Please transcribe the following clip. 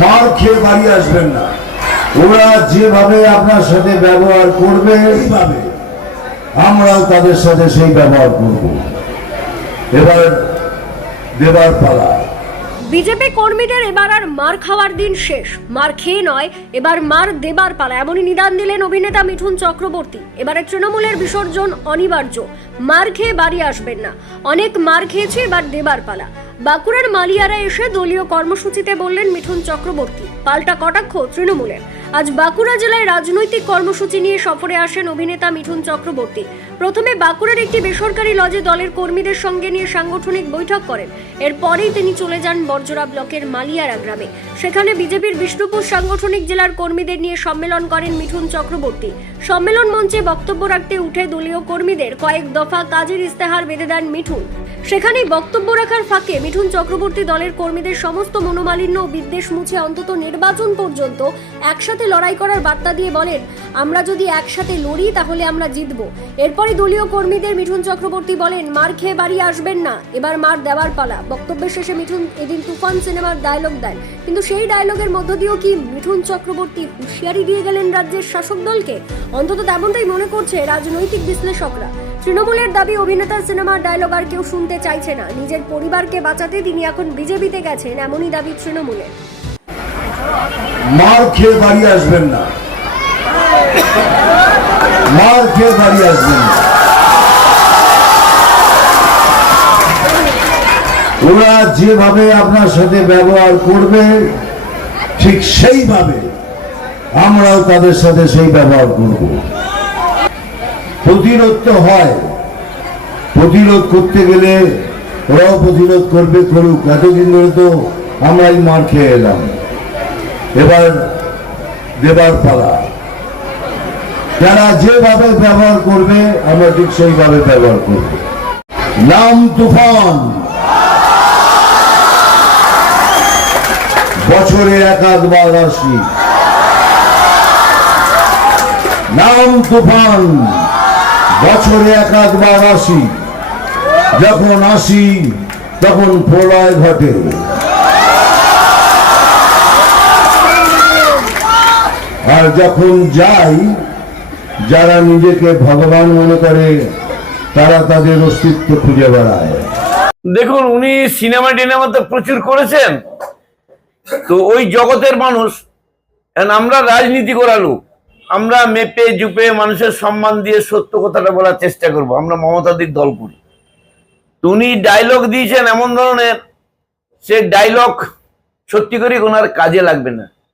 মার খেয়ে বাড়ি আসবেন না। ওরা যেভাবে আপনার সাথে ব্যবহার করবে এইভাবে। আমরাও তাদের সাথে সেই ব্যবহার করব। এবার দেবার পালা। বিজেপি কর্মীদের এবার আর মার খাওয়ার দিন শেষ। মার খেয়ে নয় এবার মার দেবার পালা। এমনই নিদান দিলেন অভিনেতা মিঠুন চক্রবর্তী। এবারে তৃণমূলের বিসর্জন অনিবার্য। মার খেয়ে বাড়ি আসবেন না। অনেক মার খেয়েছে এবার দেবার পালা। বাঁকুড়ার মালিয়ারা এসে দলীয় কর্মসূচিতে বললেন মিঠুন চক্রবর্তী, পাল্টা কটাক্ষ তৃণমূলের। আজ বাঁকুড়া জেলায় রাজনৈতিক কর্মসূচি নিয়ে সফরে আসেন অভিনেতা মিঠুন চক্রবর্তী। প্রথমে বাঁকুড়ার একটি বেসরকারি লজে দলের কর্মীদের সঙ্গে নিয়ে সাংগঠনিক বৈঠক করেন। এরপরেই তিনি চলে যান বর্জরা ব্লকের মালিয়ারা গ্রামে। সেখানে বিজেপির বিষ্ণুপুর সাংগঠনিক জেলার কর্মীদের নিয়ে সম্মেলন করেন মিঠুন চক্রবর্তী। সম্মেলন মঞ্চে বক্তব্য রাখতে উঠে দলীয় কর্মীদের কয়েক দফা কাজের ইস্তেহার বেঁধে দেন মিঠুন। সেখানেই বক্তব্য রাখার ফাঁকে মিঠুন চক্রবর্তী দলের কর্মীদের সমস্ত মনোমালিন্য ও বিদ্বেষ মুছে অন্তত নির্বাচন পর্যন্ত একসাথে লড়াই করার বার্তা দিয়ে বলেন, আমরা যদি একসাথে লড়ি তাহলে আমরা জিতব। এরপরে দলীয় কর্মীদের মিঠুন চক্রবর্তী বলেন, মার খেয়ে বাড়ি আসবেন না, এবার মার দেওয়ার পালা। বক্তব্যের শেষে মিঠুন এদিন তুফান সিনেমার ডায়লগ দেন। কিন্তু সেই ডায়লগের মধ্য দিয়েও কি মিঠুন চক্রবর্তী হুঁশিয়ারি দিয়ে গেলেন রাজ্যের শাসক দলকে? অন্তত তেমনটাই মনে করছে রাজনৈতিক বিশ্লেষকরা। তৃণমূলের দাবি, অভিনেতার সিনেমার ডায়লগ আর কেউ শুনতে চাইছে না। নিজের পরিবারকে বাঁচাতে তিনি এখন বিজেপিতে গেছেন, এমনই দাবি তৃণমূলের। মার খেয়ে বাড়ি আসবেন না। মার খেয়ে বাড়ি আসবেন না। ওরা যেভাবে আপনার সাথে ব্যবহার করবে, ঠিক সেইভাবে আমরাও তাদের সাথে সেই ব্যবহার করব। প্রতিরোধ তো হয়। প্রতিরোধ করতে গেলে ওরাও প্রতিরোধ করবে করুক। এতদিন ধরে তো আমরাই মার খেয়ে এলাম। এবার দেবার পালা। যারা যেভাবে ব্যবহার করবে, আমরা ঠিক সেইভাবে ব্যবহার করব। নাম তুফান। বছরে একাধবার আসি। নাম তুফান। বছরে একাধবার আসি যখন আসি, তখন প্রলয় ঘটে। আর যখন যাই, যারা নিজেকে ভগবান মনে করে, তারা তাদের অস্তিত্ব খুঁজে বেড়ায়। দেখুন, উনি সিনেমা টিনেমা তো প্রচুর করেছেন। তো ওই জগতের মানুষ আমরা রাজনীতি করা লোক। আমরা মেপে, জুপে মানুষের সম্মান দিয়ে সত্য কথাটা বলার চেষ্টা করব। আমরা মমতাদির দল করি। উনি ডায়লগ দিয়েছেন এমন ধরনের। সে ডায়লগ সত্যি করে ওনার কাজে লাগবে না।